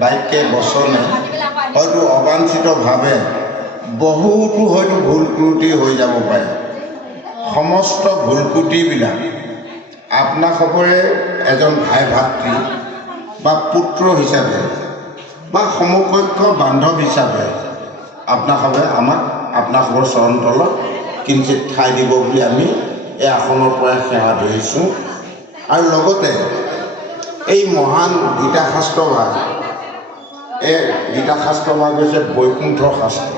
বাক্যে বচনে হয়তো অবাঞ্ছিতভাৱে বহুতো হয়তো ভুল ত্ৰুটি হৈ যাব পাৰে। সমস্ত ভুল ত্ৰুটিবিলাক আপোনাসবৰে এজন ভাই ভাতৃ বা পুত্ৰ হিচাপে বা সমকক্ষ বান্ধৱ হিচাপে আপোনাসবে আমাক আপোনাসবৰ চৰণ তলত কিঞ্চিত ঠাই দিব বুলি আমি এই আসনৰ পৰাই সেৱা ধৰিছোঁ। আৰু লগতে এই মহান গীতা শাস্ত্ৰভাগ, এই গীতা শাস্ত্ৰভাগ হৈছে বৈকুণ্ঠ শাস্ত্ৰ।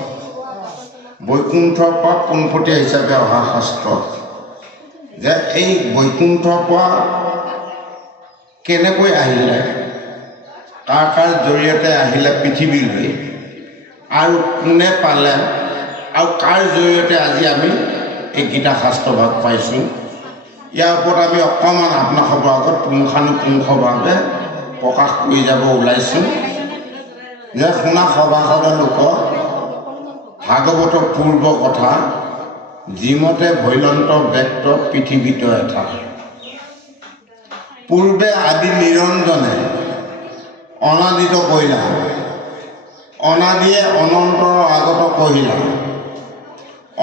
বৈকুণ্ঠৰ পৰা পোনপটীয়া হিচাপে অহা শাস্ত্ৰ, যে এই বৈকুণ্ঠৰ পৰা কেনেকৈ আহিলে, কাৰ কাৰ জৰিয়তে আহিলে পৃথিৱীলৈ, আৰু কোনে পালে, আৰু কাৰ জৰিয়তে আজি আমি এই গীতা শাস্ত্ৰভাগ পাইছোঁ, ইয়াৰ ওপৰত আমি অকণমান আপোনাসবৰ আগত পুংখানুপুংখভাৱে প্ৰকাশ কৰি যাব ওলাইছোঁ। যে শুনা সভাসদৰ লোকক ভাগৱতৰ পূৰ্ব কথা, যিমতে ভৈলন্ত ব্যক্ত পৃথিৱীত এঠা। পূৰ্বে আদি নিৰঞ্জনে অনাদিত কহিলা, অনাদিয়ে অনন্তৰ আগত কহিলা,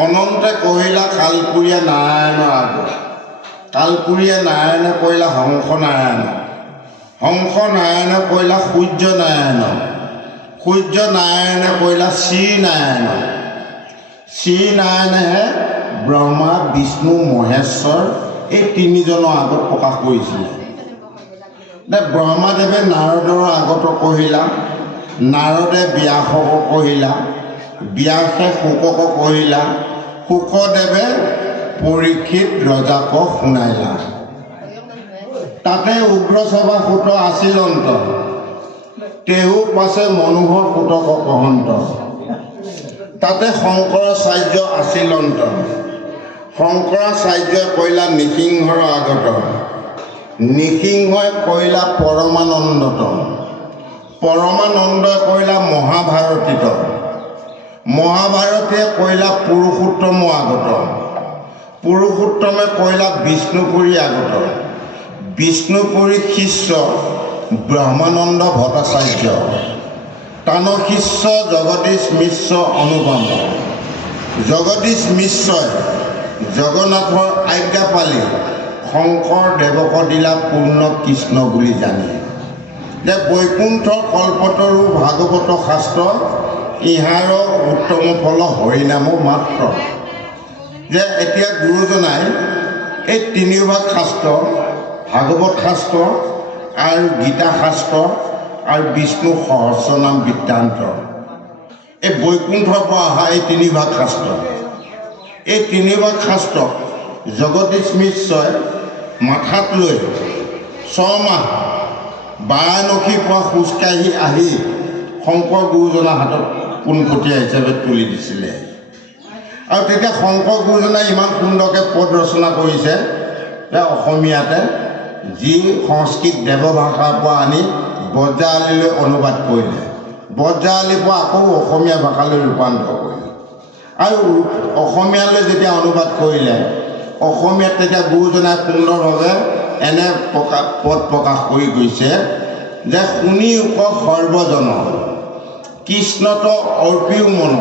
অনন্তে কহিলা কালপুৰীয়া নাৰায়ণৰ আগত, কালপুৰীয়া নাৰায়ণে কহিলা হংস নাৰায়ণ, হংস নাৰায়ণে কহিলা সূৰ্য নাৰায়ণ, সূৰ্য নাৰায়ণে কহিলা শ্ৰী নাৰায়ণ, শ্ৰী নাৰায়ণেহে ব্ৰহ্মা বিষ্ণু মহেশ্বৰ এই তিনিজনৰ আগত প্ৰকাশ কৰিছিলে। ব্ৰহ্মাদেৱে নাৰদৰ আগত কহিলা, নাৰদে ব্যাসক কহিলা, ব্যাসে শুকক কহিলা, শুকদেৱে পৰীক্ষিত ৰজাক শুনাইলা। তাতে উগ্ৰসভা সুত আছিলন্ত, তেহু পাছে মনোহৰ সুতক কহন্ত। তাতে শংকৰাচাৰ্য আছিলন্ত, শংকৰাচাৰ্যই কহিলা নৃসিংহৰ আগত, নৃসিংহই কহিলা পৰমানন্দত, পৰমানন্দই কহিলা মহাভাৰতীত, মহাভাৰতীয়ে কহিলা পুৰুষোত্তম আগত, পুৰুষোত্তমে কহিলা বিষ্ণুপুৰী আগত, বিষ্ণুপুৰী শিষ্য ব্ৰহ্মানন্দ ভট্টাচাৰ্য, তান শিষ্য জগদীশ মিশ্ৰ অনুপম, জগদীশ মিশ্ৰই জগন্নাথৰ আজ্ঞা পালি শংকৰ দেৱক দিলা পূৰ্ণ কৃষ্ণ বুলি জানি। যে বৈকুণ্ঠ কল্পতৰু ভাগৱত শাস্ত্ৰ, ইহাৰ উত্তম ফল হৰিনাম মাত্ৰ। যে এতিয়া গুৰুজনাই এই তিনিভাগ শাস্ত্ৰ, ভাগৱত শাস্ত্ৰ আৰু গীতা শাস্ত্ৰ আৰু বিষ্ণু সহস্ৰনাম বৃত্তান্ত, এই বৈকুণ্ঠৰ পৰা অহা এই তিনিভাগ শাস্ত্ৰ, এই তিনিভাগ শাস্ত্ৰ জগদীশ মিশ্ৰই মাথাত লৈ 6 মাহ বাৰাণসীৰ পৰা খোজকাঢ়ি আহি শংকৰ গুৰুজনাৰ হাতত পোনপটীয়া হিচাপে তুলি দিছিলে। আৰু তেতিয়া শংকৰ গুৰুজনাই ইমান সুন্দৰকৈ পদ ৰচনা কৰিছে যে অসমীয়াতে, যি সংস্কৃত দেৱভাষাৰ পৰা আনি ব্ৰজাৱলীলৈ অনুবাদ কৰিলে, ব্ৰজাৱলীৰ পৰা আকৌ অসমীয়া ভাষালৈ ৰূপান্তৰ কৰিলে, আৰু অসমীয়ালৈ যেতিয়া অনুবাদ কৰিলে, অসমীয়াত তেতিয়া গুৰুজনাই সুন্দৰভাৱে এনে পদ প্ৰকাশ কৰি গৈছে যে শুনি উক সৰ্বজন, কৃষ্ণত অৰ্পিও মন,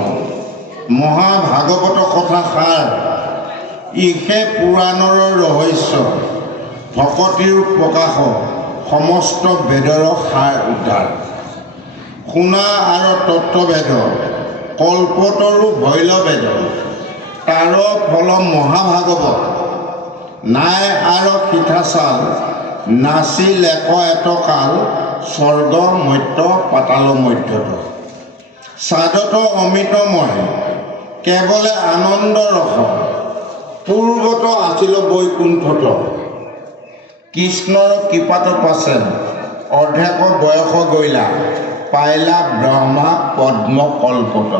মহাভাগৱত কথা সাৰ, ইহে পুৰাণৰ ৰহস্য, ভকতিৰ প্ৰকাশ, সমস্ত বেদৰ সাৰ উদ্ধাৰ। শুনা আৰু তত্ত্ববেদ, কল্পতৰু ভৈল বেদ, তাৰ ফল মহাভাগৱত, নাই আৰু সিঠাচাল, নাছিল এক এটকাল, স্বৰ্গ মধ্য পাতাল মধ্যত। সাদত অমৃতময় কেৱলে আনন্দ ৰস, পূৰ্বত আছিল বৈকুণ্ঠত, কৃষ্ণৰ কৃপাত পাছে অৰ্ধেক বয়স গৈলা, পাইলা ব্ৰহ্মা পদ্ম কল্পত।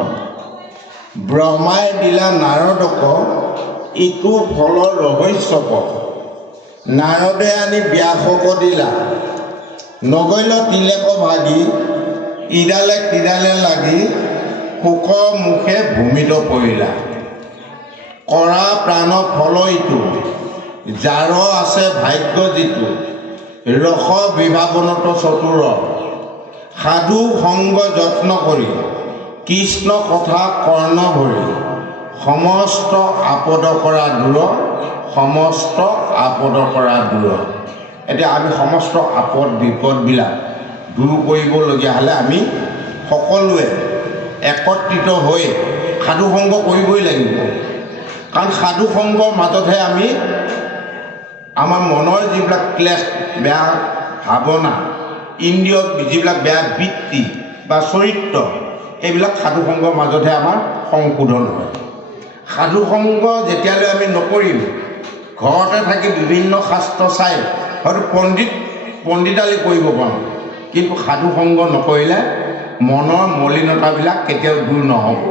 ব্ৰহ্মাই দিলা নাৰদক ইটো ফলৰ ৰহস্যক, নাৰদে আনি ব্যাসক দিলা, নগৈল তিলেক ভাগি, ইডালে কিডালে লাগি, শোক মুখে ভূমিত পৰিলা। কৰা প্ৰাণ ফল ইটো, যাৰ আছে ভাগ্য যিটো, ৰস বিভাৱনত চতুৰ, সাধু সংগ যত্ন কৰি কৃষ্ণ কথা কৰ্ণ ভৰি সমস্ত আপদ কৰা দূৰ সমস্ত আপদ কৰা দূৰ। এতিয়া আমি সমস্ত আপদ বিপদবিলাক দূৰ কৰিবলগীয়া হ'লে আমি সকলোৱে একত্ৰিত হৈ সাধু সংগ কৰিবই লাগিব। কাৰণ সাধু সংগৰ মাজতহে আমি আমাৰ মনৰ যিবিলাক ক্লেশ বেয়া ভাৱনা ইন্দ্ৰিয় যিবিলাক বেয়া বৃত্তি বা চৰিত্ৰ এইবিলাক সাধু সংগৰ মাজতহে আমাৰ সংশোধন হয়। সাধু সংগ যেতিয়ালৈ আমি নকৰিম ঘৰতে থাকি বিভিন্ন শাস্ত্ৰ চাই হয়তো পণ্ডিতালি কৰিব পাৰোঁ, কিন্তু সাধু সংগ নকৰিলে মনৰ মলিনতাবিলাক কেতিয়াও দূৰ নহ'ব।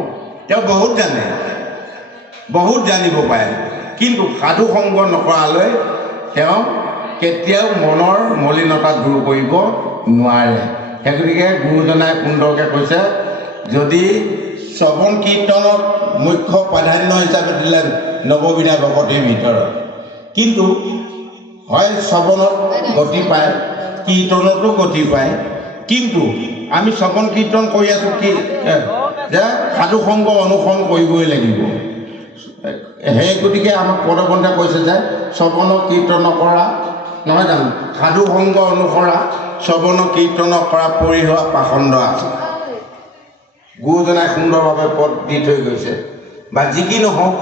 তেওঁ বহুত জানে, বহুত জানিব পাৰে, কিন্তু সাধু সংগ নকৰালৈ তেওঁ কেতিয়াও মনৰ মলিনতা দূৰ কৰিব নোৱাৰে। সেই গতিকে গুৰুজনাই সুন্দৰকৈ কৈছে, যদি শ্ৰৱণ কীৰ্তনক মুখ্য প্ৰাধান্য হিচাপে দিলে নৱবিধা ভকতিৰ ভিতৰত, কিন্তু হয় শ্ৰৱণত গতি পায়, কীৰ্তনতো গতি পায়, কিন্তু আমি শ্ৰৱণ কীৰ্তন কৰি আছোঁ কি যে সাধু সংগ অনুসৰণ কৰিবই লাগিব। সেই গতিকে আমাক পদবন্ধে কৈছে যে শ্ৰৱণ কীৰ্তন কৰা নহয় জানো, সাধু সংগ অনুসৰা শ্ৰৱণ কীৰ্তন কৰা পৰি হোৱা পাখণ্ড আছে। গুৰুজনাই সুন্দৰভাৱে পদ দি থৈ গৈছে। বা যি কি নহওক,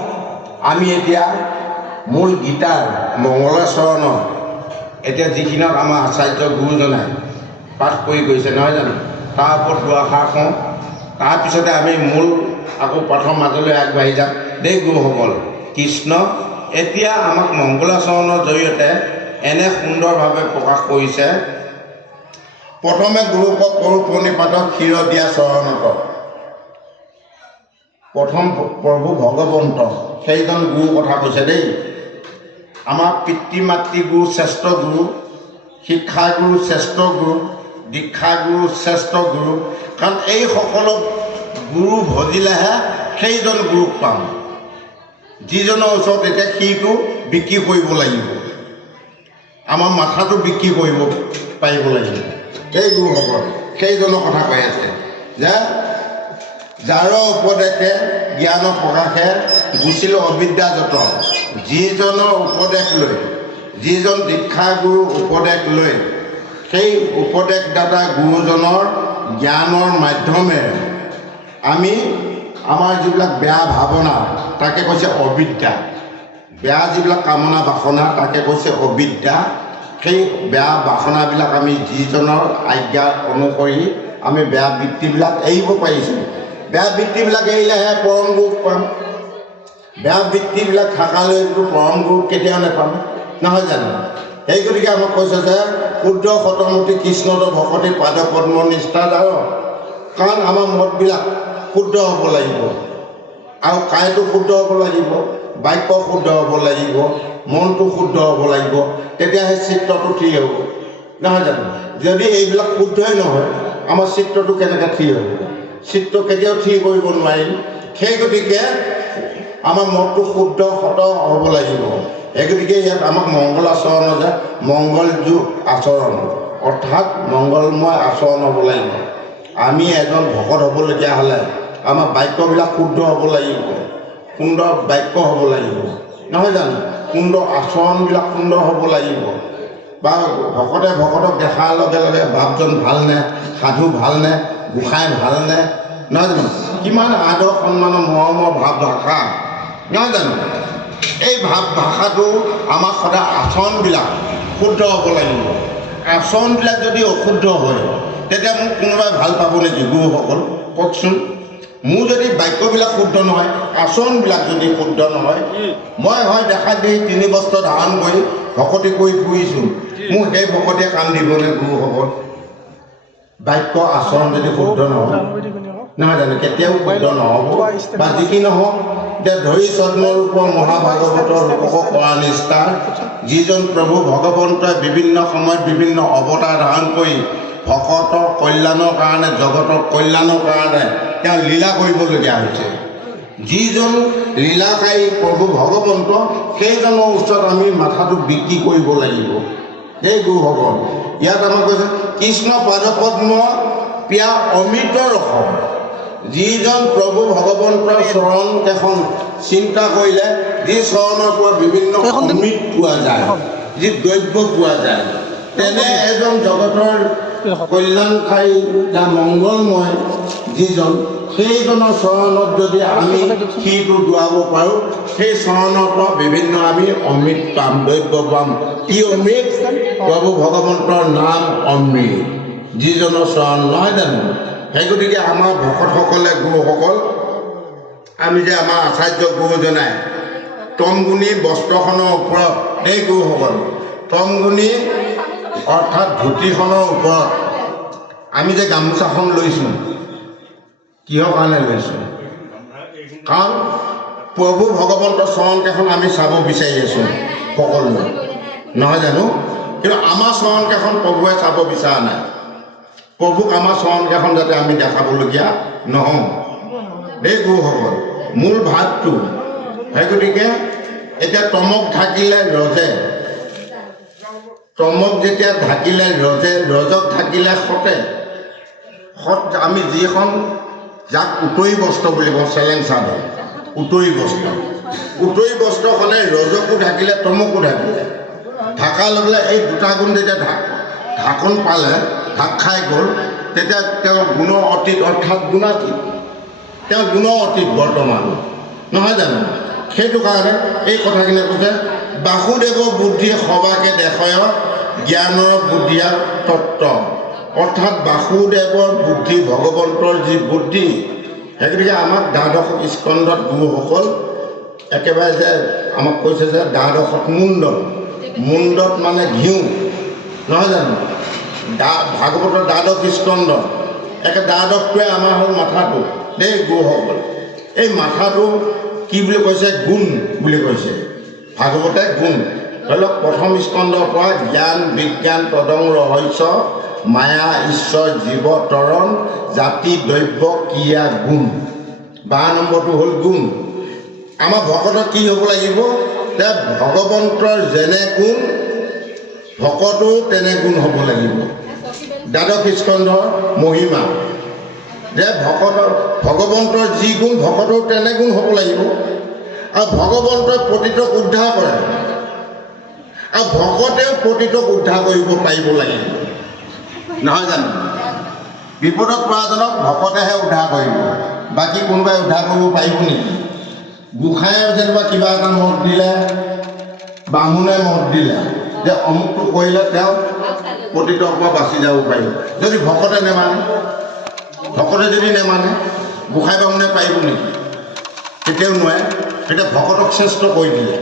আমি এতিয়া মূল গীতাৰ মংগলাচৰণৰ এতিয়া যিখিনিত আমাৰ আচাৰ্য গুৰুজনাই পাঠ কৰি গৈছে নহয় জানো, তাৰ ওপৰত দুআষাৰ কওঁ, তাৰপিছতে আমি মূল আকৌ পাঠৰ মাজলৈ আগবাঢ়ি যাম। দেই গুৰুসকল, কৃষ্ণ এতিয়া আমাক মংগলাচৰণৰ জৰিয়তে এনে সুন্দৰভাৱে প্ৰকাশ কৰিছে। প্ৰথমে গুৰুকক কৰো প্ৰণিপাতক ক্ষীৰ দিয়া চৰণত। প্ৰথম প্ৰভু ভগৱন্ত সেইজন গুৰুৰ কথা কৈছে দেই। আমাৰ পিতৃ মাতৃ গুৰু শ্ৰেষ্ঠ গুৰু, শিক্ষা গুৰু শ্ৰেষ্ঠ গুৰু, দীক্ষা গুৰু শ্ৰেষ্ঠ গুৰু। কাৰণ এই সকলো গুৰু ভজিলেহে সেইজন গুৰুক পাম, যিজনৰ ওচৰত এতিয়া সিটো বিক্ৰী কৰিব লাগিব, আমাৰ মাথাটো বিক্ৰী কৰিব পাৰিব লাগিব। সেই গুৰুসকল সেইজনৰ কথা কৈ আছে যে যাৰ উপদেশে জ্ঞান প্ৰকাশে গুচিল অবিদ্যা যত। যিজনৰ উপদেশ লৈ, যিজন দীক্ষা গুৰু উপদেশ লৈ সেই উপদেশদাতা গুৰুজনৰ জ্ঞানৰ মাধ্যমেৰে আমি আমাৰ যিবিলাক বেয়া ভাৱনা তাকে কৈছে অবিদ্যা, বেয়া যিবিলাক কামনা বাসনা তাকে কৈছে অবিদ্যা। সেই বেয়া বাসনাবিলাক আমি যিজনৰ আজ্ঞা অনুসৰি আমি বেয়া বৃত্তিবিলাক এৰিব পাৰিছোঁ। বেয়া বৃত্তিবিলাক এৰিলেহে পৰম গুৰুক পাম। বেয়া বৃত্তিবিলাক থাকালৈতো পৰম গুৰুক কেতিয়াও নাপাম, নহয় জানো? সেই গতিকে আমাক কৈছে যে শুদ্ধ শতমূৰ্তি কৃষ্ণত ভকতি পাদ পদ্ম নিষ্ঠাদাৰ। কাৰণ আমাৰ মতবিলাক শুদ্ধ হ'ব লাগিব, আৰু কায়টো শুদ্ধ হ'ব লাগিব, বাক্য শুদ্ধ হ'ব লাগিব, মনটো শুদ্ধ হ'ব লাগিব, তেতিয়াহে চিত্ৰটো ঠিক হ'ব, নহয় জানো? যদি এইবিলাক শুদ্ধই নহয় আমাৰ চিত্ৰটো কেনেকৈ ঠিক হ'ব? চিত্ৰ কেতিয়াও ঠিক কৰিব নোৱাৰিম। সেই গতিকে আমাৰ মনটো শুদ্ধ শত হ'ব লাগিব। এই গতিকে ইয়াত আমাক মংগল আচৰণ যে মংগল যুগ আচৰণ, অৰ্থাৎ মংগলময় আচৰণ হ'ব লাগিব। আমি এজন ভকত হ'বলগীয়া হ'লে আমাৰ বাক্যবিলাক শুদ্ধ হ'ব লাগিব, সুন্দৰ বাক্য হ'ব লাগিব, নহয় জানো? সুন্দৰ আচৰণবিলাক সুন্দৰ হ'ব লাগিব। বা ভকতে ভকতক দেখাৰ লগে লগে বাপজন ভালনে, সাধু ভালনে, গোসাঁই ভালনে, নহয় জানো? কিমান আদৰ সন্মানৰ মৰমৰ ভাৱ ভাষা, নহয় জানো? এই ভাৱ ভাষাটো আমাৰ সদায় আচৰণবিলাক শুদ্ধ হ'ব লাগিব। আচৰণবিলাক যদি অশুদ্ধ হয় তেতিয়া মোক কোনোবাই ভাল পাব নেকি? গুৰুসকল কওকচোন। মোৰ যদি বাক্যবিলাক শুদ্ধ নহয়, আচৰণবিলাক যদি শুদ্ধ নহয়, মই হয় দেখাত দি 3 বস্ত্ৰ ধাৰণ কৰি ভকতি কৰি ফুৰিছোঁ, মোৰ সেই ভকতিয়ে কাম দিবলৈ গুৰুসকল? বাক্য আচৰণ যদি শুদ্ধ নহয়, নহয় জানো? কেতিয়াও শুদ্ধ নহ'ব। বা যি কি নহওক, এতিয়া ধৰি স্বপ্নৰূপ মহাভাগৱতৰ লোকক কৰা নিষ্ঠাৰ যিজন প্ৰভু ভগৱন্তই বিভিন্ন সময়ত বিভিন্ন অৱতাৰ ধাৰণ কৰি ভকতৰ কল্যাণৰ কাৰণে, জগতৰ কল্যাণৰ কাৰণে তেওঁ লীলা কৰিবলগীয়া হৈছে। যিজন লীলাকাৰী প্ৰভু ভগৱন্ত, সেইজনৰ ওচৰত আমি মাথাটো বিক্ৰী কৰিব লাগিব। এই গুৰুসকল ইয়াত আমাক কৈছে কৃষ্ণ পাদপদ্ম পিয়া অমৃত ৰসম যিজন প্ৰভু ভগৱন্তৰ চৰণ কেইখন চিন্তা কৰিলে যি চৰণৰ পৰা বিভিন্ন অমৃত পোৱা যায়, যি দ্ৰব্য পোৱা যায়, তেনে এজন জগতৰ কল্যাণকাৰী বা মংগলময় যিজন, সেইজনৰ চৰণত যদি আমি সিটো দোৱাব পাৰোঁ, সেই চৰণৰ পৰা বিভিন্ন আমি অমৃত পাম, দ্ৰব্য পাম। কি অমৃত? প্ৰভু ভগৱন্তৰ নাম অমৃত, যিজনৰ চৰণ, নহয় জানো? সেই গতিকে আমাৰ ভকতসকলে, গুৰুসকল, আমি যে আমাৰ আচাৰ্য গুৰুজনাই তমগুণী বস্ত্ৰখনৰ ওপৰত, এই গুৰুসকল তমগুণী অৰ্থাৎ ধুতিখনৰ ওপৰত আমি যে গামোচাখন লৈছোঁ, কিহৰ কাৰণে লৈছোঁ? কাৰণ প্ৰভু ভগৱন্তৰ চৰণকেইখন আমি চাব বিচাৰি আছোঁ সকলোৱে, নহয় জানো? কিন্তু আমাৰ চৰণকেইখন প্ৰভুৱে চাব বিচৰা নাই। প্ৰভুক আমাৰ চৰণকেইখন যাতে আমি দেখাবলগীয়া নহওঁ, দেই গুৰুসকল, মূল ভাৱটো। সেই গতিকে এতিয়া তমক ঢাকিলে ৰজে, তমক যেতিয়া ঢাকিলে ৰজে, ৰজক ঢাকিলে সতে। সত আমি যিখন যাক উতৰি বস্ত্ৰ বুলি কওঁ, চেলেং চাদৰ, উতৰি বস্ত্ৰ, উতৰি বস্ত্ৰখনে ৰজকো ঢাকিলে, তমকো ঢাকিলে। ঢাকাৰ লগে লগে এই দুটা গুণ যেতিয়া ঢাকন পালে, ঢাক খাই গ'ল, তেতিয়া তেওঁ গুণৰ অতীত অৰ্থাৎ গুণাতীত, তেওঁ গুণৰ অতীত বৰ্তমান, নহয় জানো? সেইটো কাৰণে এই কথাখিনি কৈছে, বাসুদেৱ বুদ্ধি সবাকে দেখয় জ্ঞানৰ বুদ্ধিয়া তত্ত্ব, অৰ্থাৎ বাসুদেৱৰ বুদ্ধি, ভগৱন্তৰ যি বুদ্ধি। সেই গতিকে আমাক দ্বাদশ স্কন্ধত গুৰুসকল একেবাৰে যে আমাক কৈছে যে দ্বাদশত মুণ্ডত, মুণ্ডত মানে ঘিউ, নহয় জানো? ভাগৱতৰ দ্বাদশ স্কন্ধ, একে দ্বাদশটোৱে আমাৰ হ'ল মাথাটো, দেই গুৰুসকল। এই মাথাটো কি বুলি কৈছে? গুণ বুলি কৈছে ভাগৱতে, গুণ। ধৰি লওক প্ৰথম স্কন্ধৰ পৰা জ্ঞান বিজ্ঞান তদং ৰহস্য মায়া ঈশ্বৰ জীৱ তৰণ জাতি দ্ৰব্য ক্ৰিয়া গুণ। 12 নম্বৰটো হ'ল গুণ। আমাৰ ভকতৰ কি হ'ব লাগিব? যে ভগৱন্তৰ যেনে গুণ ভকতো তেনে গুণ হ'ব লাগিব। দ্বাদশ স্কন্ধৰ মহিমা যে ভগৱন্তৰ যি গুণ ভকতো তেনে গুণ হ'ব লাগিব। আৰু ভগৱন্তই প্ৰতিটোক উদ্ধাৰ কৰে, আৰু ভকতেও প্ৰতিটোক উদ্ধাৰ কৰিব পাৰিব লাগিব, নহয় জানো? বিপদত পৰাজনক ভকতেহে উদ্ধাৰ কৰিব, বাকী কোনোবাই উদ্ধাৰ কৰিব পাৰিব নেকি? গোসাঁয়ে যেনিবা কিবা এটা মত দিলে, বামুণে মত দিলে যে অমুকটো কৰিলে তেওঁ প্ৰতিটোৰ পৰা বাচি যাব পাৰিব, যদি ভকতে নেমানে, ভকতে যদি নেমানে গোসাঁই বামুণে পাৰিব নেকি? কেতিয়াও নোৱাৰে। এতিয়া ভকতক শ্ৰেষ্ঠ কৰি দিলে,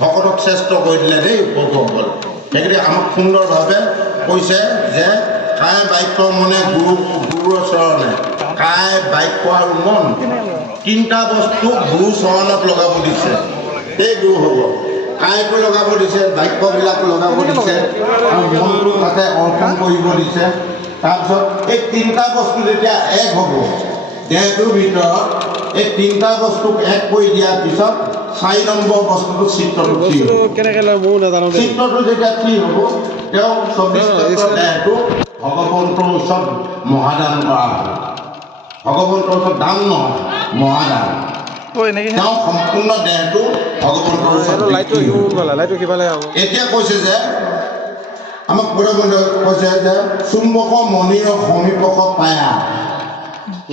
ভকতক শ্ৰেষ্ঠ কৰি দিলে দেই প্ৰভুসকল। সেইগতিকে আমাক সুন্দৰভাৱে কৈছে যে কায় বাক্য মনে গুৰুৰ চৰণে, কায় বাক্য আৰু মন, তিনিটা বস্তু গুৰু চৰণত লগাব দিছে। এই গুৰু হ'ব, কায়টো লগাব দিছে, বাক্যবিলাক লগাব দিছে, আৰু মনটো তাতে অৰ্পণ কৰিব দিছে। তাৰপিছত এই তিনিটা বস্তু যেতিয়া এক হ'ব দেহটোৰ ভিতৰত, এই তিনিটা বস্তুক এক কৰি দিয়াৰ পিছত 4 নম্বৰ বস্তুটো চিত্ৰটো কি হ'ব? চিত্ৰটো যেতিয়া কি হ'ব, তেওঁ 24 দেহটো ভগৱন্তৰ ওচৰত মহাদান কৰা হ'ব। ভগৱন্তৰ ওচৰত দান নহয়, মহাদান। তেওঁ সম্পূৰ্ণ দেহটো ভগৱন্তৰ ওচৰত। এতিয়া কৈছে যে আমাক কৈছে যে চুম্বক মণিৰ সমীপক পায়া,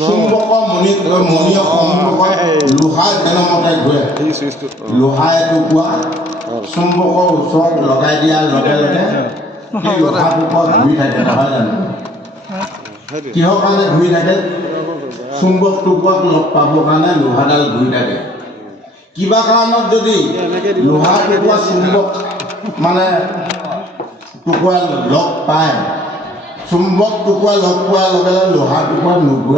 চুম্বক মণিৰ সমীপক লোহাৰ জনমতে ঘূৰে, লোহা এটুকুৰা চুম্বকৰ ওচৰত লগাই দিয়াৰ লগে লগে সেই লোহা টুকুৰা ঘূৰি থাকে, নহয় জানো? কিহৰ কাৰণে ঘূৰি থাকে? চুম্বক টুকুৰাক লগ পাবৰ কাৰণে লোহাডাল ঘূৰি থাকে। কিবা কাৰণত যদি লোহা টুকুৰা চুম্বক মানে টুকুৰা লগ পায়, চুম্বক টুকুৰা লগ পোৱাৰ লগে লগে লোহা টুকুৰা নুঘূৰে।